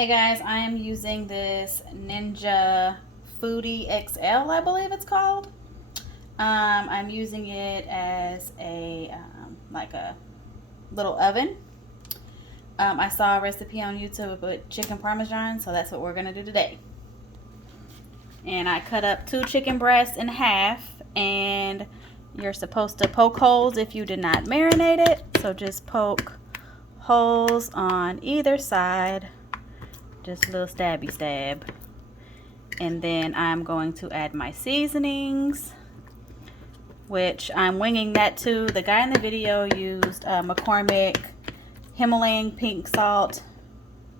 Hey guys, I am using this Ninja Foodie XL, I believe it's called. I'm using it as a like a little oven. I saw a recipe on YouTube with chicken parmesan, so that's what we're gonna do today. And I cut up 2 chicken breasts in half, and you're supposed to poke holes if you did not marinate it. So just poke holes on either side. Just a little stabby stab. And then I'm going to add my seasonings, which I'm winging that too. The guy in the video used McCormick Himalayan pink salt,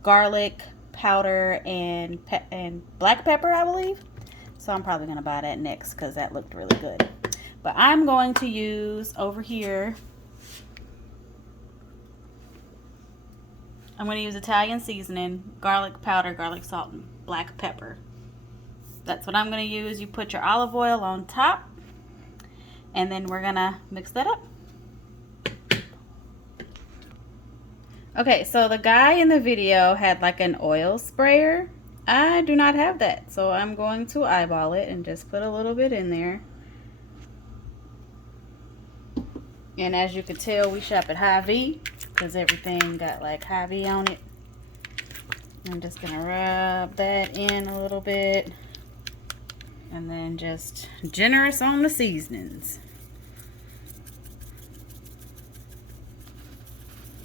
garlic powder, and black pepper, I believe. So I'm probably going to buy that next because that looked really good. But I'm going to use over here, I'm going to use Italian seasoning, garlic powder, garlic salt, and black pepper. That's what I'm going to use. You put your olive oil on top, and then we're going to mix that up. Okay, so the guy in the video had like an oil sprayer. I do not have that, so I'm going to eyeball it and just put a little bit in there. And as you can tell, we shop at Hy-Vee because everything got like Hy-Vee on it. I'm just gonna rub that in a little bit, and then just generous on the seasonings.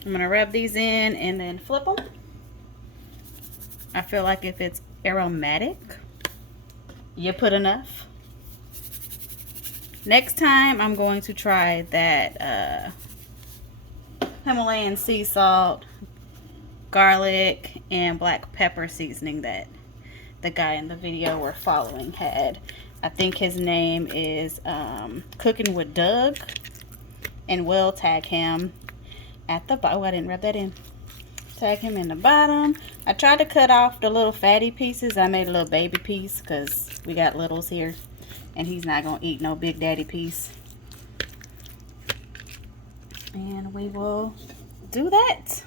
I'm gonna rub these in and then flip them. I feel like if it's aromatic, you put enough. Next time I'm going to try that Himalayan sea salt, garlic, and black pepper seasoning that the guy in the video we're following had. I think his name is Cooking with Doug, and we'll tag him at the bottom. Oh, I didn't rub that in. Tag him in the bottom. I tried to cut off the little fatty pieces. I made a little baby piece because we got littles here, and he's not gonna eat no big daddy piece. And we will do that.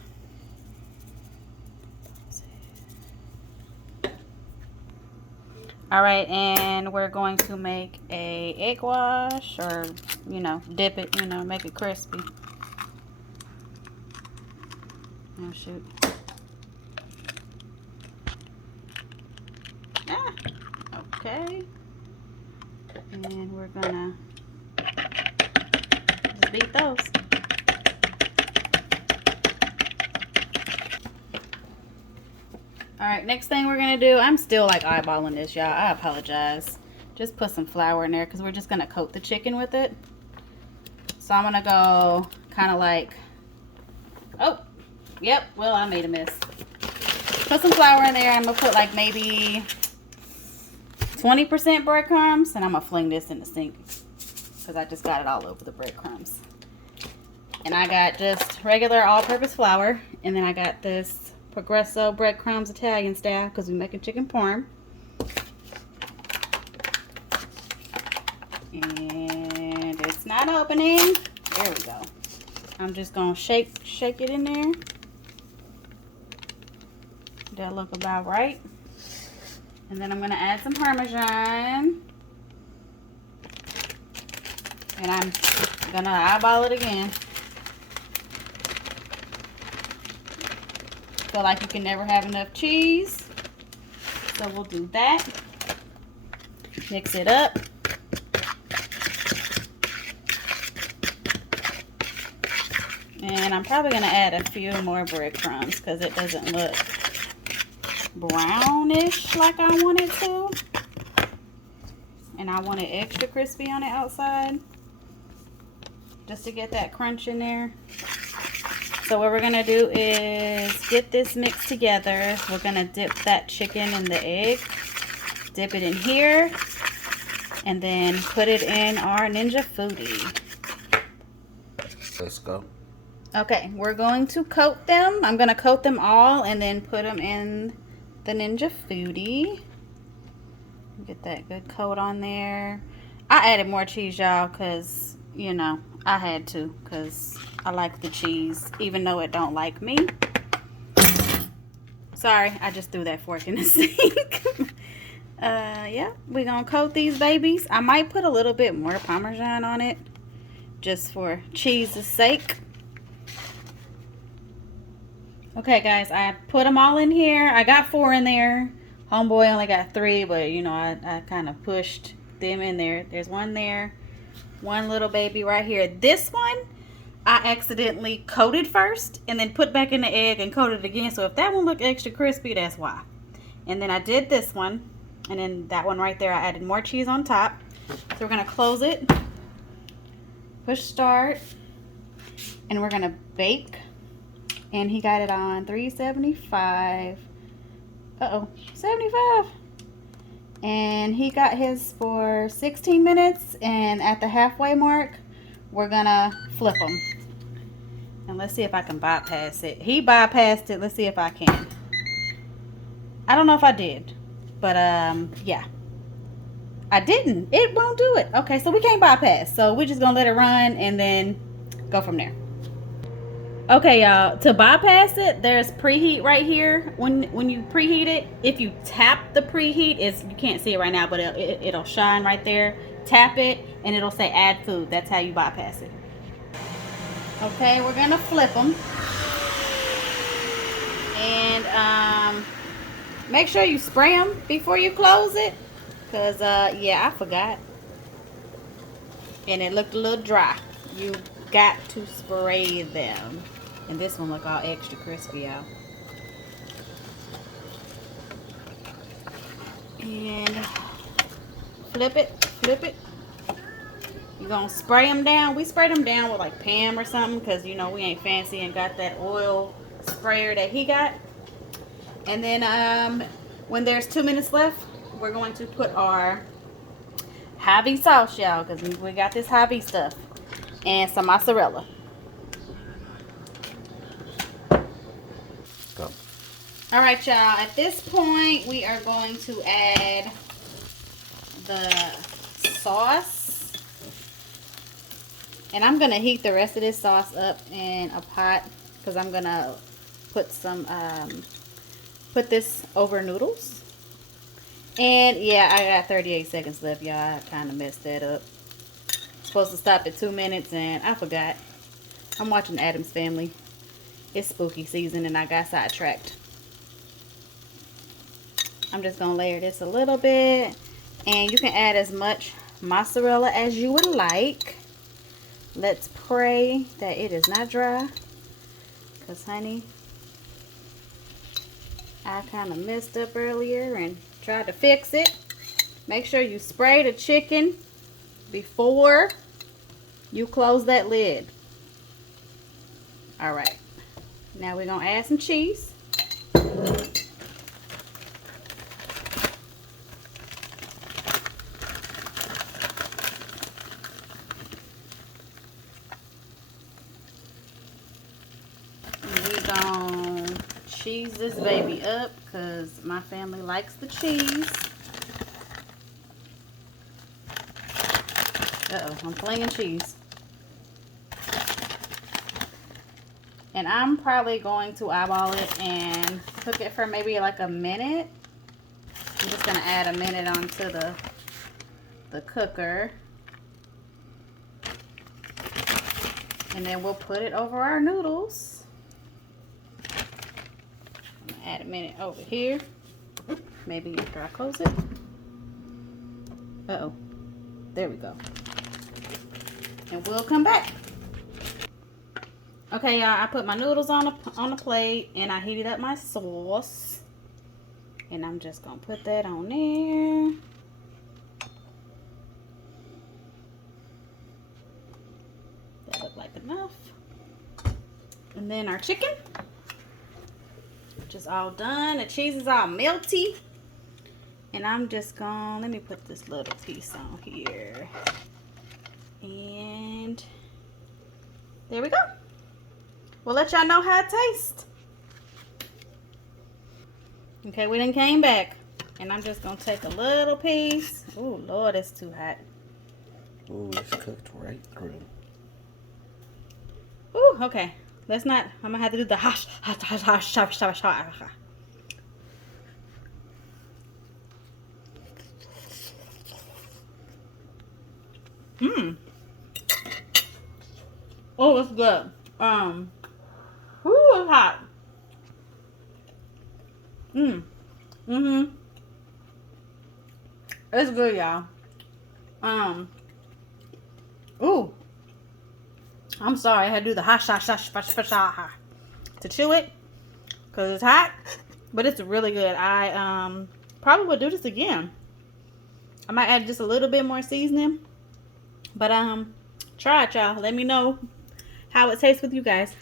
All right, and we're going to make a egg wash, or dip it, make it crispy. Oh shoot. Ah, okay. And we're gonna just beat those. Alright, next thing we're gonna do, I'm still like eyeballing this, y'all. I apologize. Just put some flour in there because we're just gonna coat the chicken with it. So I'm gonna go kind of like, oh, yep, well, I made a mess. Put some flour in there. I'm gonna put like maybe 20% breadcrumbs, and I'm gonna fling this in the sink because I just got it all over the breadcrumbs. And I got just regular all-purpose flour, and then I got this Progresso breadcrumbs Italian style because we're making chicken parm. And it's not opening. There we go. I'm just gonna shake it in there. That look about right. And then I'm gonna add some Parmesan. And I'm gonna eyeball it again. Feel like you can never have enough cheese. So we'll do that. Mix it up. And I'm probably gonna add a few more breadcrumbs because it doesn't look brownish like I want it to, and I want it extra crispy on the outside just to get that crunch in there. So what we're gonna do is get this mixed together. We're gonna dip that chicken in the egg, dip it in here, and then put it in our Ninja Foodie. Let's go. Okay, we're going to coat them. I'm gonna coat them all and then put them in the Ninja Foodie. Get that good coat on there. I added more cheese, y'all, because I had to, because I like the cheese even though it don't like me. Sorry, I just threw that fork in the sink. Yeah, we're gonna coat these babies. I might put a little bit more Parmesan on it, just for cheese's sake. Okay, guys, I put them all in here. I got 4 in there. Homeboy only got 3, but you know, I kind of pushed them in there. There's one there, one little baby right here. This one, I accidentally coated first and then put back in the egg and coated again. So if that one looked extra crispy, that's why. And then I did this one, and then that one right there, I added more cheese on top. So we're gonna close it, push start, and we're gonna bake. And he got it on 375. 75. And he got his for 16 minutes, and at the halfway mark, we're gonna flip them. And let's see if I can bypass it. He bypassed it. Let's see if I can. I don't know if I did, but yeah. I didn't. It won't do it. Okay, so we can't bypass. So we're just gonna let it run and then go from there. Okay, y'all, to bypass it, there's preheat right here. When you preheat it, if you tap the preheat, you can't see it right now, but it'll shine right there. Tap it, and it'll say add food. That's how you bypass it. Okay, we're gonna flip them. And make sure you spray them before you close it. Because, yeah, I forgot. And it looked a little dry. You got to spray them. And this one look all extra crispy, y'all. And flip it, flip it. You're gonna spray them down. We sprayed them down with like Pam or something, because you know we ain't fancy and got that oil sprayer that he got. And then when there's 2 minutes left, we're going to put our Hy-Vee sauce, y'all, because we got this Hy-Vee stuff, and some mozzarella. Go. All right, y'all, at this point we are going to add the sauce, and I'm gonna heat the rest of this sauce up in a pot, because I'm gonna put some put this over noodles. And yeah, I got 38 seconds left, y'all. I kind of messed that up. Supposed to stop at 2 minutes, and I forgot. I'm watching Addams Family. It's spooky season, and I got sidetracked. I'm just gonna layer this a little bit, and you can add as much mozzarella as you would like. Let's pray that it is not dry, because honey, I kind of messed up earlier and tried to fix it. Make sure you spray the chicken before you close that lid. All right, now we're gonna add some cheese. We're gonna cheese this baby up, because my family likes the cheese. Uh-oh, I'm flinging cheese. And I'm probably going to eyeball it and cook it for maybe like a minute. I'm just gonna add a minute onto the cooker. And then we'll put it over our noodles. I'm gonna add a minute over here. Maybe after I close it. Uh-oh. There we go. And we'll come back. Okay, y'all, I put my noodles on a plate, and I heated up my sauce. And I'm just gonna put that on there. That looked like enough. And then our chicken, which is all done. The cheese is all melty. And I'm just gonna, let me put this little piece on here. And there we go. We'll let y'all know how it tastes. Okay, we done came back. And I'm just gonna take a little piece. Oh Lord, it's too hot. Ooh, it's cooked right through. Ooh, okay. Let's not, I'm gonna have to do the hash. Mmm. Oh, it's good. Whoo, it's hot. Mmm. Mm-hmm. It's good, y'all. Ooh. I'm sorry, I had to do the ha sha sha sha sha sha to chew it because it's hot, but it's really good. I probably would do this again. I might add just a little bit more seasoning, but try it, y'all. Let me know how it tastes with you guys.